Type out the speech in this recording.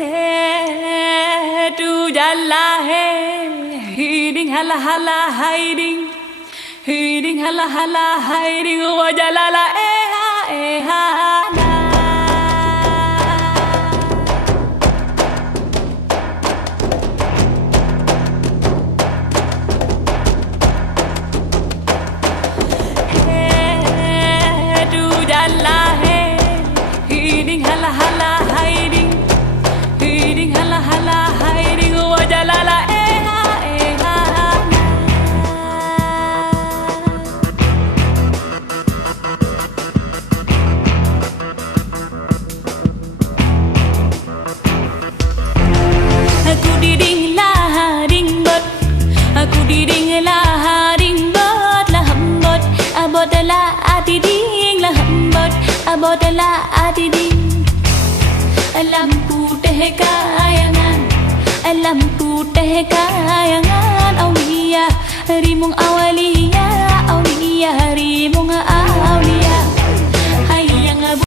Hey, tu jalla hey, hiding hala hala hiding, hiding hala hala hiding, wajalala eha na. Hey, tu jalla hey, hiding hala hala hiding. Hiding hala hala hiding wajalala eha na. Aku diding lah ding bot, aku diding lah ding bot lah hambot, abot lah adiding lah hambot, abot lah adiding. Lampu teh kayangan, lampu teh kayangan, awliya rimung awliya, awliya rimung